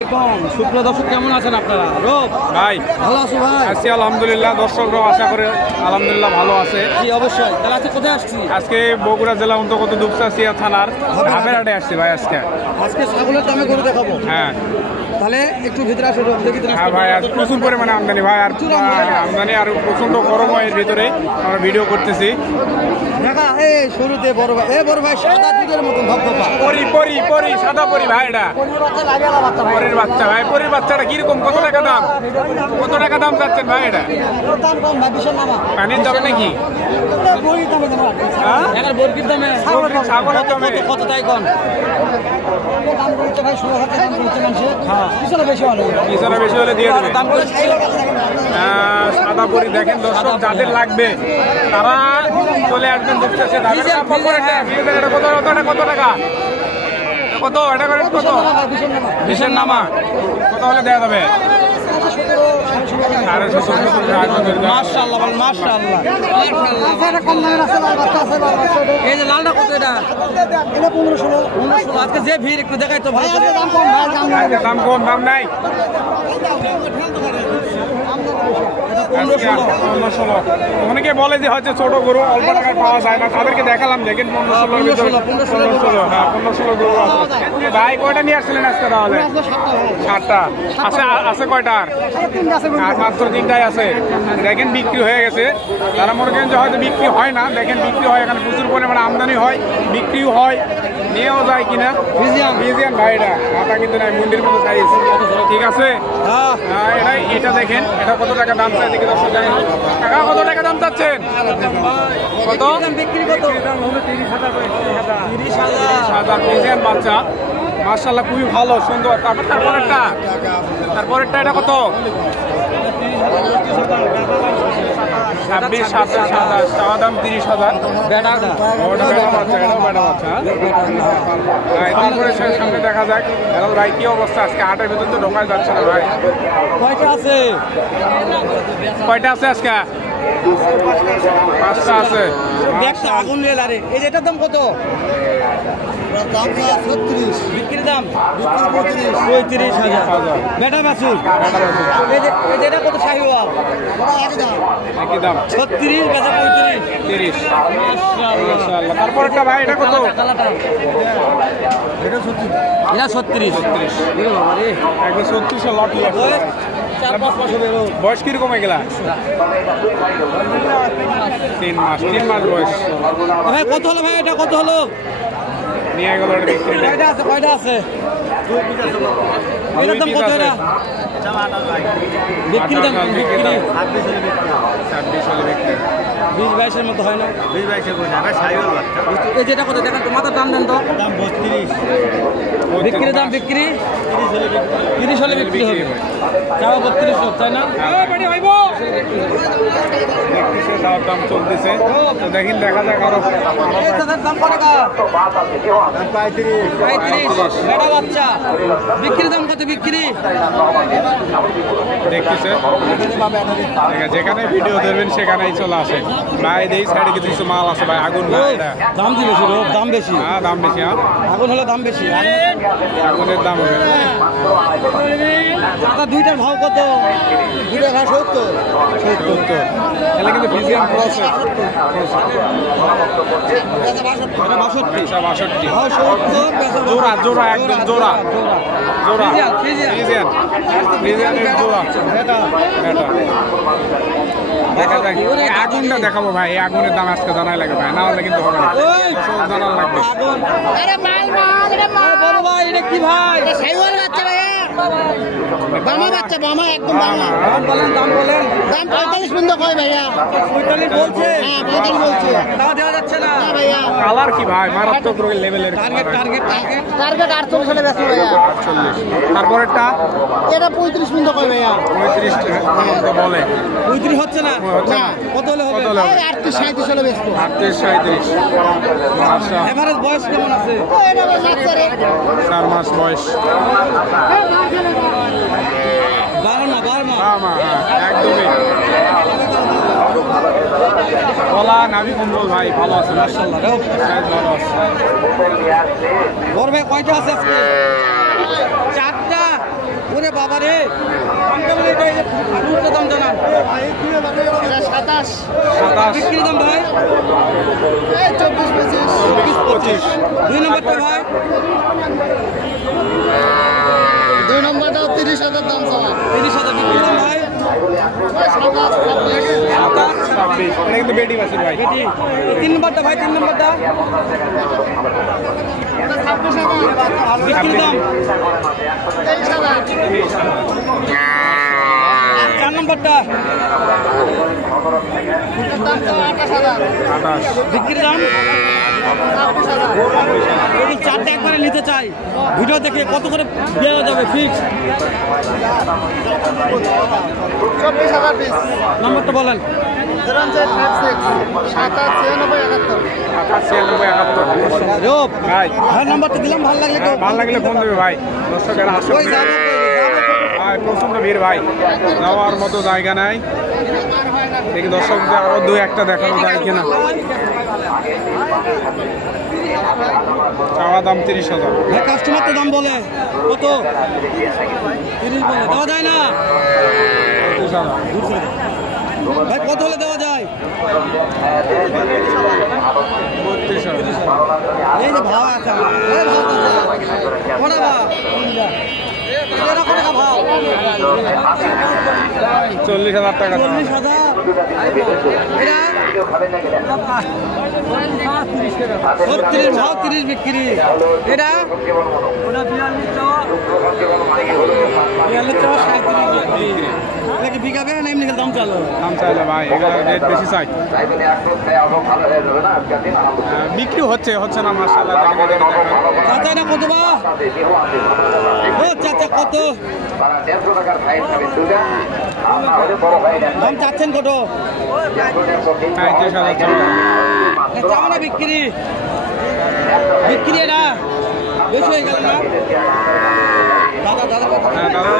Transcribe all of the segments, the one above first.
সুপ্রিয় দর্শক কেমন আছেন আপনারা? ভাই ভালো আছো ভাই? আছি আলহামদুলিল্লাহ। দর্শকরাও আশা করে আলহামদুলিল্লাহ ভালো আছে। জি অবশ্যই। তাহলে আজকে কোথায় আসছি? আজকে বগুড়া জেলা অন্তর্গত দুপচাচিয়া থানার হাবেরহাটে আসছি ভাই। আজকে ছাগলের দামে গরু দেখাবো। হ্যাঁ তাহলে একটু ভিতরে আসো দেখি। হ্যাঁ ভাই, আজ প্রচুর পরিমাণে আমদানি ভাই। আর আমদানি আর প্রচন্ড গরম হয় এর ভিতরে আমরা ভিডিও করতেছি। দেখা এই শুরুতে বড় ভাই সাদা দুধের মতন ধপধপা। পরি সাদা পরি ভাই, এটা পরির বাচ্চা ভাই। পরির বাচ্চাটা কিরকম, কত টাকা দাম? কত টাকা দাম চাচ্ছেন ভাই? এটা পানির দামে নাকি? ছাগলের দামে কত তাই কন? পিছনে বেশি হলে দিয়ে দেবে। সাদা পরি দেখেন দর্শক, যাদের লাগবে তারা চলে আসবেন। কত টাকা? কত এটা করে কত? বিশের নামা কত হলে দেওয়া যাবে? এই যে লালটা কত? এটা 15-16। আজকে যে ভিড় একটু দেখাই তো ভালো। দাম কম, দাম নাই। 15-16। অনেকে বলে যে হচ্ছে ছোট গরু অল্প টাকায় পাওয়া যায় না, তাদেরকে দেখালাম। দেখেন 15-16 হ্যাঁ 15-16 গরু আছে ভাই। কয়টা নিয়ে আসছিলেন আজকে তাহলে? 7টা আছে। আছে কয়টা? আর মাত্র 3টাই আছে। দেখেন বিক্রি হয়ে গেছে। তারা মনে করেন যে হয়তো বিক্রি হয় না, দেখেন বিক্রি হয়। এখানে প্রচুর পরিমাণে আমদানি হয়, বিক্রিও হয়, নিয়েও যায় কিনা। ফিজিয়ান ভাই, এটা মাথা কিন্তু নাই, মন্দির মতো সাইজ। ঠিক আছে। এটা দেখেন, এটা কত টাকা দাম চাই দেখে দর্শক জানেন। কাকা কত টাকা দাম চাচ্ছেন? কত বিক্রি কত? 30,000 ফিজিয়ান বাচ্চা, মাশাআল্লাহ খুবই ভালো সুন্দর। তারপরেরটা এটা কত? 26,000 চাওয়া দাম 30,000। তারপরে সামনে দেখা যাক ভাই কি অবস্থা। আজকে হাটের ভিতর তো ঢোকা যাচ্ছে না ভাই। কয়টা আছে আজকে? 5টা আছে। আগুন রে। এই যে এটার দাম কত? বিক্রির দাম 35,000। বেটা বাছুর এটা কত? শাহিওয়াল একই দাম 36, বেচা 35, 30। তারপরটা ভাই এটা কত? এটা 36। একদম 36 লট। 4-5 মাস হবে। বয়স কিরকম এগুলা? 3 মাস বয়স। ভাই কত হলো ভাই? এটা কত হলো? নিয়ে গেল বিক্রি। কয়টা আছে? এটার দাম কত? এটা বিক্রি দাম 20-22-এর মতো হয় না? 20-22 যেটা কত দেখেন তো, মাথার দাম দেন তো। বিক্রির দাম 30 হলে বিক্রি হবে। 32 লোক, তাই না? দাম চলতেছে তো দেখেন, দেখা যাক আরো। দাম কত টাকা? 35। বেটা বাচ্চা বিক্রির দাম কত? বিক্রি দেখতেছে যেখানে ভিডিও ধরবেন সেখানেই চলে আসে ভাই। এই সাইডে কিছু মাল আছে ভাই। আগুন না, দাম বেশি। দাম বেশি। হ্যাঁ দাম বেশি। হ্যাঁ আগুন হলে দাম বেশি। আগুনের দাম হবে। দুইটার ভাव কত? 70। তাহলে কিন্তু ফিজিয়ান ক্রস 62। জোড়া একদম জোড়া। ফিজিয়ানের জোড়া। দেখা যাক। আগুনটা দেখাবো ভাই। এই আগুনের দাম আজকে জানাই লাগে ভাই, না হলে কিন্তু হবে না। জানার লাগবে। কি ভাই? বামা বাচ্চা, বামা একদম বামা। দাম বলেন। দাম 45 পর্যন্ত কয় ভাইয়া? 45 বলছে। হ্যাঁ 45 বলছে। তাও দেওয়া যাচ্ছে না ভাইয়া। কালার কি ভাই? মারাত্মক লেভেলের। টার্গেট 48 হলে বেচবো ভাইয়া। 48। তারপরেরটা এটা 35 পর্যন্ত কয় ভাইয়া? 35 বলে। 35 হচ্ছে না। কত হলে হবে? 38-37 হলে বেচবো। 38-37। আচ্ছা, এভারেজ বয়স কেমন আছে? 4 মাস বয়স। 12 মাস। একদমই গলা নাভি কম্বল ভাই ভালো আছে মাশাআল্লাহ। ভালো আছে। বড় ভাই কয়টা আছে আজকে? 4টা। বাবারে আঙ্কেল এটা এই যে ফুলটা দাম জানান এটা 27 27 বিক্রি দাম ভাই এই 24 25 25 2 নম্বরটা ভাই 2 নম্বরটা 30,000 দাম চাওয়া 30,000 বিক্রি দাম ভাই 27 26 26 এটা কিন্তু বেটি বাসি ভাই বেটি 3 নম্বরটা ভাই 3 নম্বরটা এটা 26,000 বিক্রি দাম 23,000 4 নম্বরটা এটার দাম চাওয়া 28,000 28 বিক্রি দাম 26,000 এই চারটা একবারে নিতে চাই ভিডিও দেখে কত করে দেওয়া যাবে ফিক্স 24,000 পিস নম্বরটা বলেন 0756 27 91 রূপ ভাই ভাই নাম্বারটা দিলাম ভালো লাগলে তো ভালো লাগলে ফোন দেবে ভাই দর্শকেরা আসো ওই যাবো ভাই প্রচন্ড ভিড় ভাই যাওয়ার মতো জায়গা নাই দেখি দর্শকদের আরো দুই একটা দেখানো যায় কিনা চাওয়া দাম 30,000 ভাই কাস্টমার তো দাম বলে কত 30 বলে দেওয়া যায় না 30,000 ভাই কত হলে দেওয়া যায় 32,000 এই যে ভাও আছে আমার এই ভাও কোনা ভাও এরা কোনা ভাও 40,000 টাকা দাম। 40,000 এটা 36 ভাও 30 বিক্রি এটা ওটা 42 টাকা 37 বিক্রি নাকি বিকাবে না এমনি দাম চালো দাম চাইলে ভাই এগুলো রেট বেশি চাই বিক্রি হচ্ছে না মাশাআল্লাহ চাচা না কত বা ও চাচা কত দাম চাচ্ছেন কত 35,000 টাকা চাও না বিক্রি বিক্রি এটা বেশি হয়ে গেল না দাদা দাদা দাদা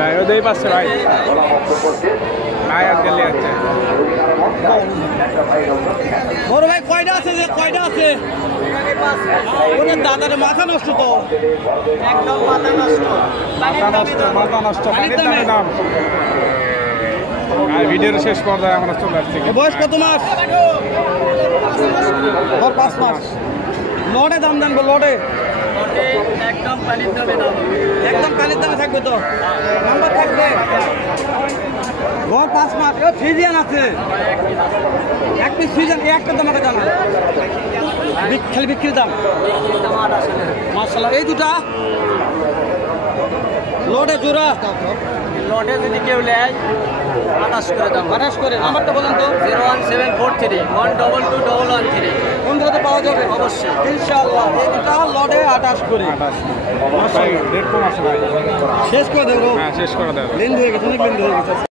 ভাই ওদের পাচ্ছে ভাই আজকে আছে বড় ভাই কয়টা আছে যে কয়টা আছে ওদের দাদার মাথা নষ্ট তো একদম মাথা নষ্ট মাথা নষ্ট পানির দামে দাম আর ভিডিওর শেষ পর্যায়ে আমরা চলে আসছি বয়স কত মাস 5 মাস লটে দাম জানবো লটে একদম পানির দামে থাকবে তো নাম্বার থাকবে ঘর 5 মাস ও ফ্রিজিয়ান আছে এক পিস ফ্রিজিয়ান একটা দাম আমাকে জানা খালি বিক্রির দাম মাশাআল্লাহ এই দুটা লটে জোড়া লটে যদি কেউ নেয় 28 করে দাম 28 করে নাম্বারটা বলেন তো 01743 1221113 কোন জায়গাতে পাওয়া যাবে অবশ্যই। ইনশাআল্লাহ এই দুটা লটে 28 করে ভাই রেট কম আছে ভাই শেষ করে দেবো হ্যাঁ শেষ করে দেবো লেন্ড হয়ে গেছে অনেক লেন্ড হয়ে গেছে